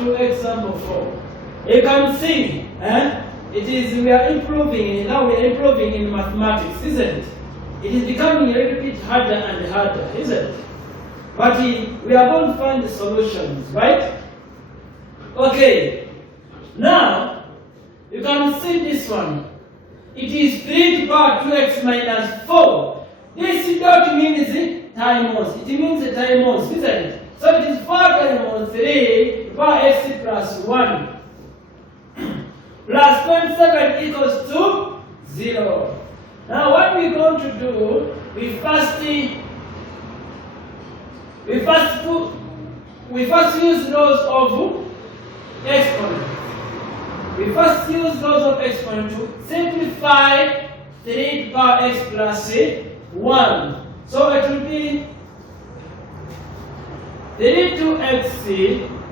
to example 4. You can see, we are improving, now we are improving in mathematics, isn't it? It is becoming a little bit harder and harder, isn't it? But we are going to find the solutions, right? Okay. Now, you can see this one. It is 3 to the power 2x minus 4. This dot means times. It means times, isn't it? So it is 4 times 3 to the power x plus 1. Plus 27 equals to 0. Now what we're going to do, we first use laws of exponent. We first use laws of exponent to simplify 3 to the power x plus 1. So it will be 3 to x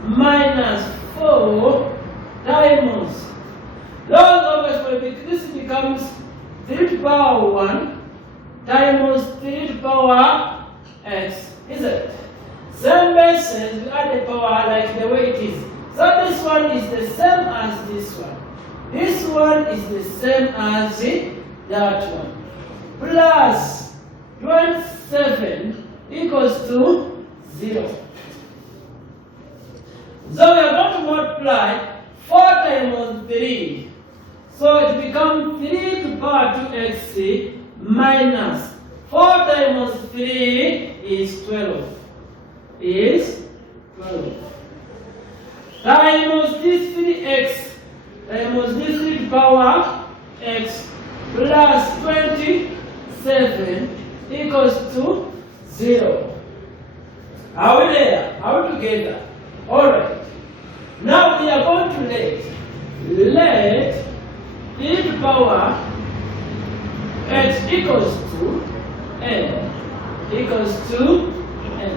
minus 4 times laws of exponent. This becomes 3 to the power 1 times 3 to the power x, is it? Same basis, we add the power like the way it is. So this one is the same as this one. This one is the same as that one. Plus 27 equals to 0. So we are going to multiply 4 times 3. So it becomes 3 to the power 2x minus 4 times 3 is 12. Is 12. Times this 3x times this 3 to the power x plus 27 equals to 0. Are we there? Are we together? Alright. Now we are going to let 3 to the power x equals to n equals to n.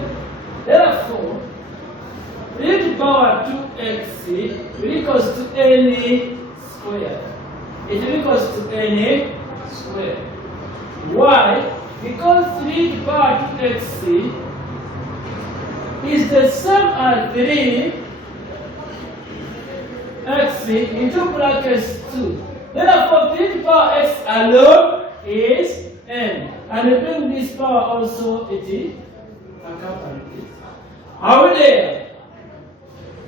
Therefore, 3 to the power 2x equals to n squared. It equals to n squared. Why? Because 3 to the power 2x is the same as 3 x into brackets 2. Therefore, 3 to the power x alone is n. And we bring this power also, it is accompanied. Are we there?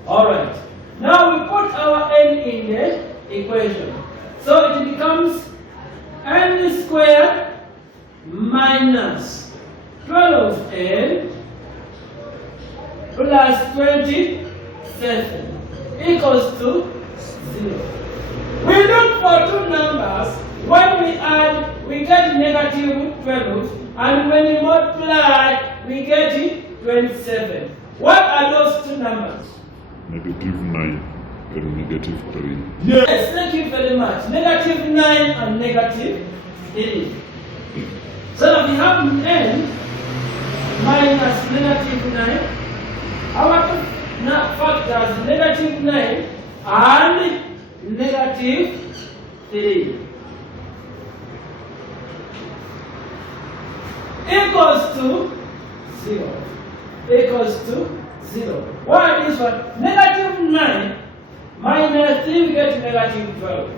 Alright. Now we put our n in the equation. So it becomes n squared minus 12n plus 27 equals to 0. We look for two numbers. When we add, we get negative 12, and when we multiply, we get 27. What are those two numbers? Negative 9 and negative 3. Yes, thank you very much. Negative 9 and negative 3. So now we have n minus negative 9. Our two factors, negative 9 and negative 3. Equals to 0. Equals to 0. Why this one? Negative 9 minus 3 we get negative 12.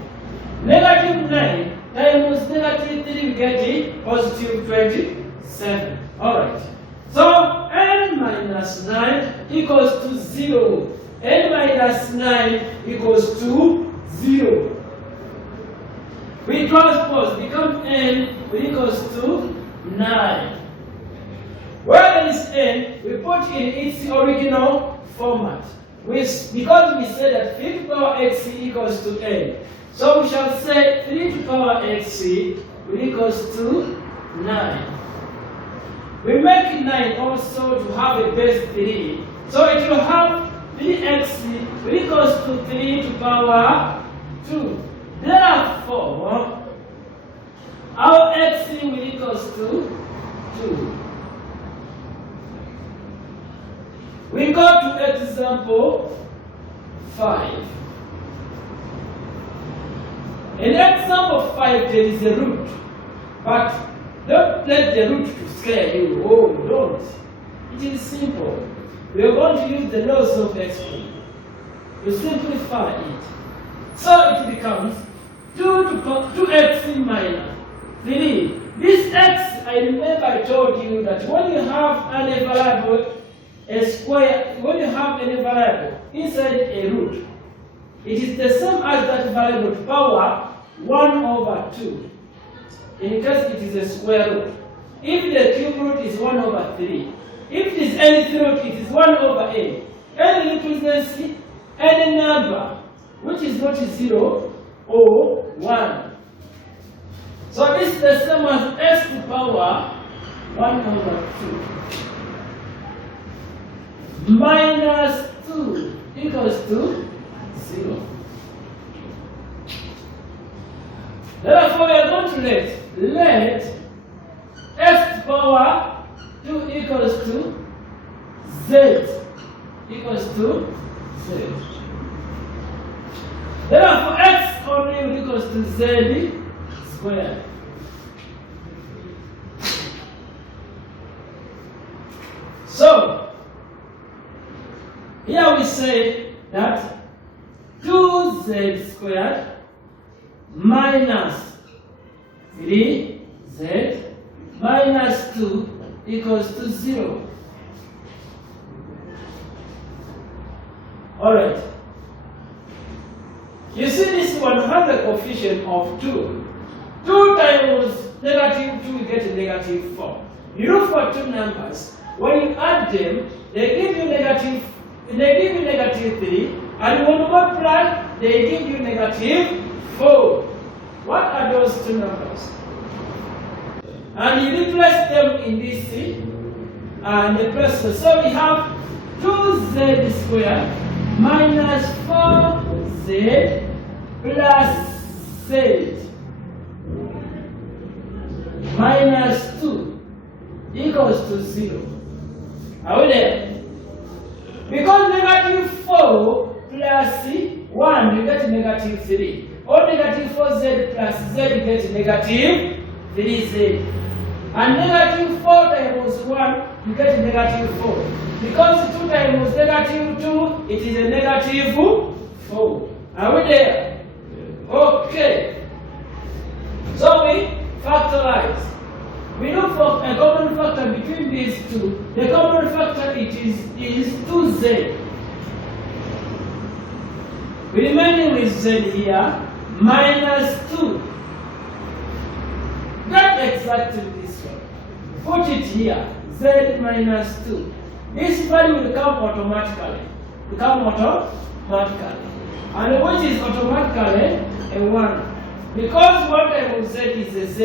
Negative 9 times negative 3 we get positive 27. Alright. So n minus 9 equals to 0. N minus 9 equals to 0. We transpose, become n equals to 9. Where there is n, we put in its original format. Because we said that 3 to the power x equals to n. So we shall say 3 to the power x equals to 9. We make 9 also to have a base 3. So it will have 3x equals to 3 to the power 2. Therefore, our x will equals to 2. We go to example 5. In example 5, there is a root. But don't let the root to scare you. Oh, don't. It is simple. We are going to use the laws of exponent. you simplify it. So it becomes 2x minus 3. This x, I remember I told you that when you have any variable, when you have any variable inside a root, it is the same as that variable to power 1 over 2. In case it is a square root. If the cube root is 1 over 3, if it is any root, it is 1 over a. Any represents any number which is not 0 or 1. So this is the same as x to power 1 over 2 minus 2 equals to 0. Therefore, we are going to let x to power 2 equals to z equals to z. Therefore, x only equals to z squared. So, here we say that 2z squared minus 3z minus 2 equals to 0. Alright. You see this one has a coefficient of 2. 2 times negative 2 we get a negative 4. You look for two numbers. When you add them, they give you negative 3, and when you multiply, they give you negative 4. What are those two numbers? And you replace them in this and the plus. So we have 2z squared minus 4z plus z minus 2 equals to 0. Are we there? Because negative 4 plus 1, you get negative 3. Or negative 4z plus z, you get negative 3z. And negative 4 times 1, you get negative 4. Because 2 times negative 2, it is a negative 4. Are we there? Okay. So we factorize. We look for a common factor between these two. The common factor is 2z. We remain with z here, minus 2. Get exactly this one. Put it here, z minus 2. This value will come automatically. And which is automatically a 1. Because 1 times z is a z.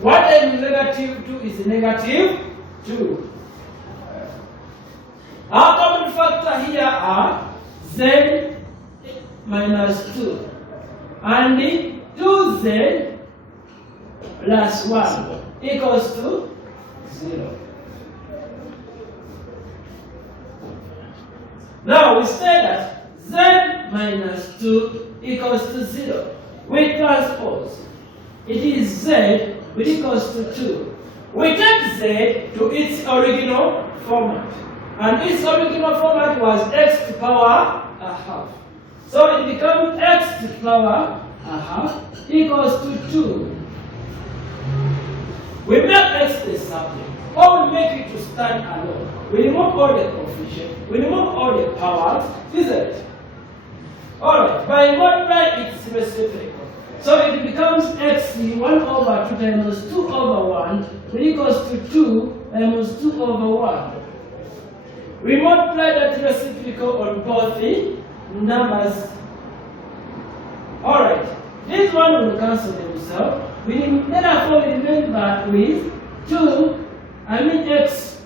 1 times negative 2 is a negative 2. Our common factor here are z minus 2 and 2z plus 1 equals to 0. Now we say that z minus 2 equals to 0. We transpose. It is z which equals to 2. We take z to its original format. And its original format was x to power a half. So it becomes x to power a half equals to 2. We make x the subject, or we make it to stand alone. We remove all the coefficients, we remove all the powers, isn't it? Alright, by multiplying it's reciprocal. So it becomes x 1 over 2 times 2 over 1, which equals to 2 times 2 over 1. We multiply that reciprocal on both the numbers. Alright, this one will cancel themselves. Therefore, we remain back with x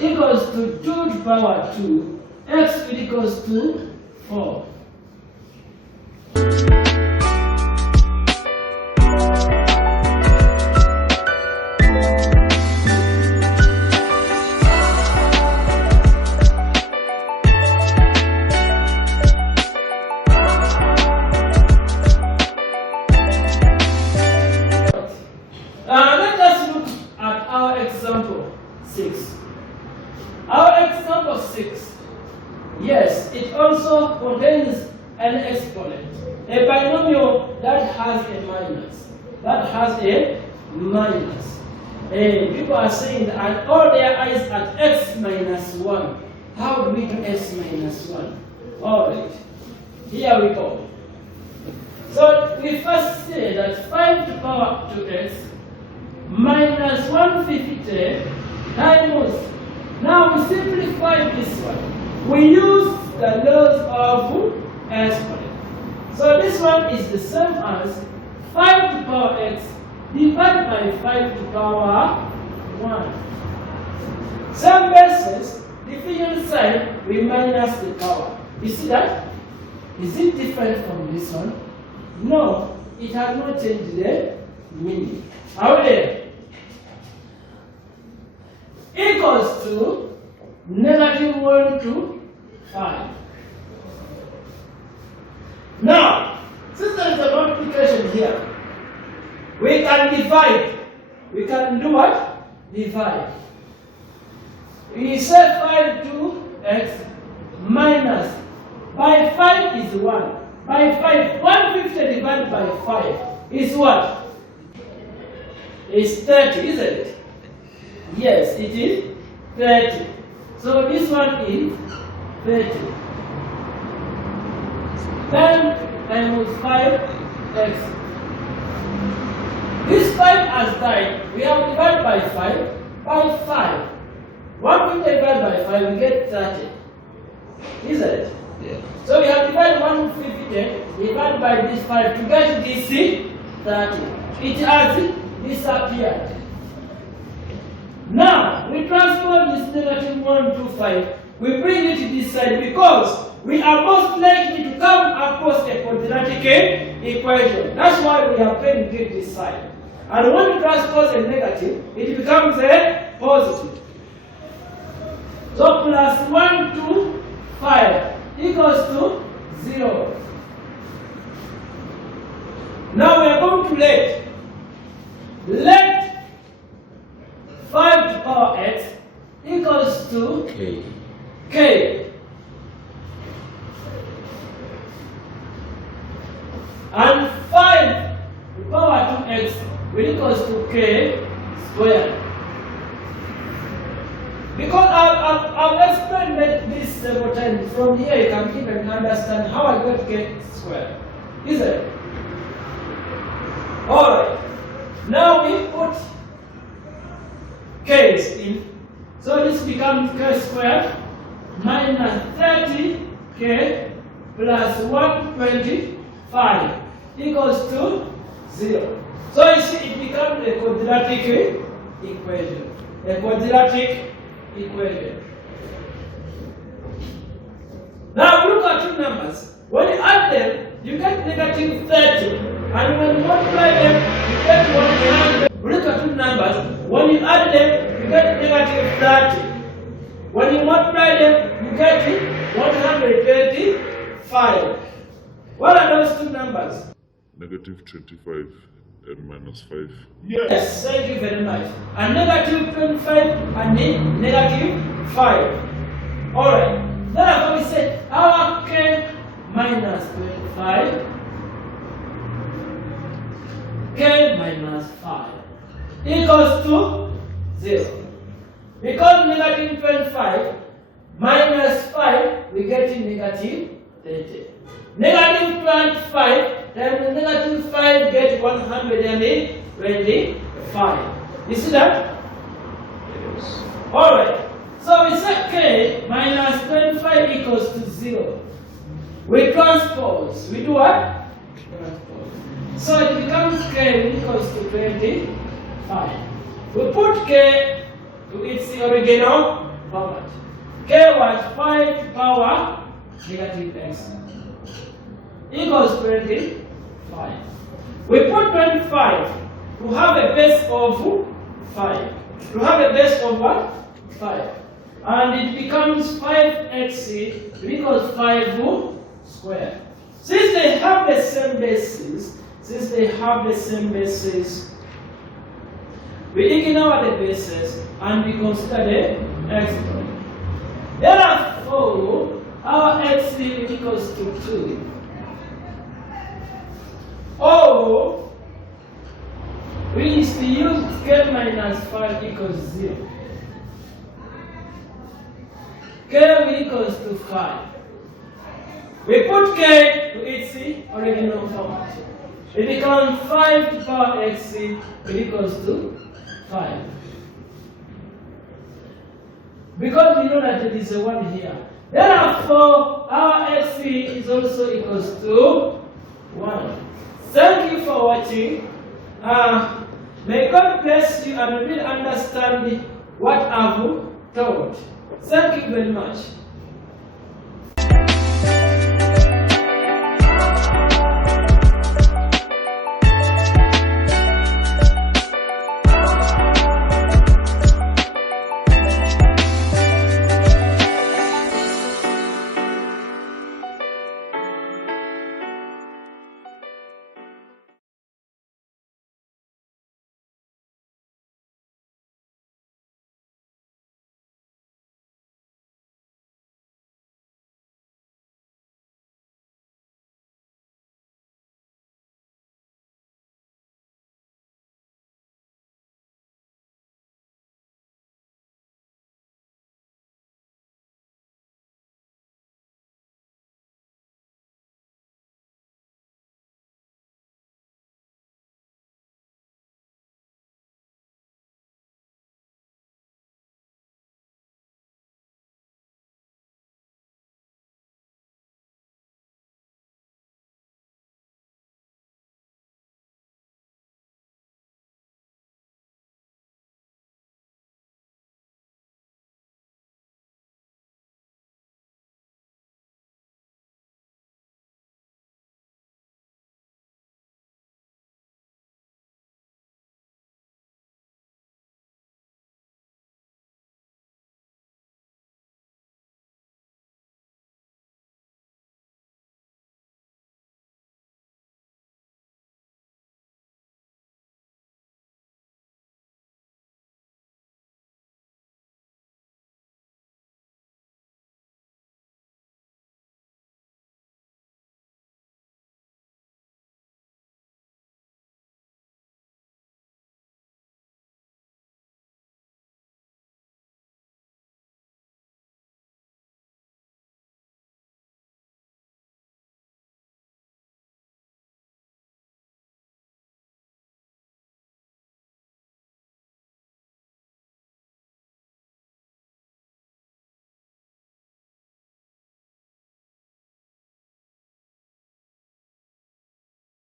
equals to 2 to the power 2, x equals to 4. Let us look at our example 6. Our example 6, yes, it also also contains an exponent. A binomial that has a minus. That has a minus. People are saying that all their eyes at x minus 1. How do we do x minus 1? Alright, here we go. So we first say that 5 to the power 2x minus 150 times. Now we simplify this one. We use the laws of exponent. So this one is the same as 5 to the power x divided by 5 to the power 1. Same basis, division sign, we minus the power. You see that? Is it different from this one? No, it has not changed the meaning. Are we there? Equals to negative 1 to 5. Now, since there is a multiplication here, we can divide. We can do what? Divide. We say 5 to x minus. By 5 is 1. By 5, 150 divided by 5 is what? It's 30, isn't it? Yes, it is 30. So this one is 30. Then times 5x. This 5 has died. We have divided by 5. By 5. 150 divided by 5, we get 30. Isn't it? Yeah. So we have divided 150 divided by this 5 to get this 30. It has disappeared. Now, we transfer this negative 1 to 5. We bring it to this side because we are most likely to come across a quadratic equation. That's why we have taken it this side. And when we transpose a negative, it becomes a positive. So plus 1 to 5 equals to 0. Now we are going to let 5 to the power x equals to k. And 5 to the power 2x will equals to k squared. Because I've explained this several times. From here you can even understand how I got k squared. Is it? Alright. Now we put k's in. So this becomes k squared minus 30k plus 125 equals to 0. So you see it becomes a quadratic equation. A quadratic equation. Now look at two numbers. When you add them, you get negative 30. And when you multiply them, you get 100. Look at two numbers. When you add them, you get negative 30. When you multiply them, you get 125. What are those two numbers? Negative 25 and minus 5. Yes, thank you very much. And negative 25 and negative 5. Alright. Therefore we said our k minus 25, k minus 5 equals to 0. Because negative 25 minus 5, we get negative 30. Negative 25 times negative 5 get 125. You see that? Yes. Alright. So we say k minus 25 equals to 0. We transpose. We do what? Transpose. So it becomes k equals to 25. We put k to its original format. K was 5 to the power negative x equals 25. We put 25 to have a base of 5. To have a base of what? 5. And it becomes 5x equals 5 squared. Since they have the same basis, we ignore the basis and we consider the exponent. Therefore, our xc equals to 2. Or we use k minus 5 equals 0. K equals to 5. We put k to its original format. It becomes 5 to the power xc equals to 5. Because we know that it is a 1 here. Therefore, our xc is also equals to 1. Thank you for watching. May God bless you and really understand what I've taught. Thank you very much.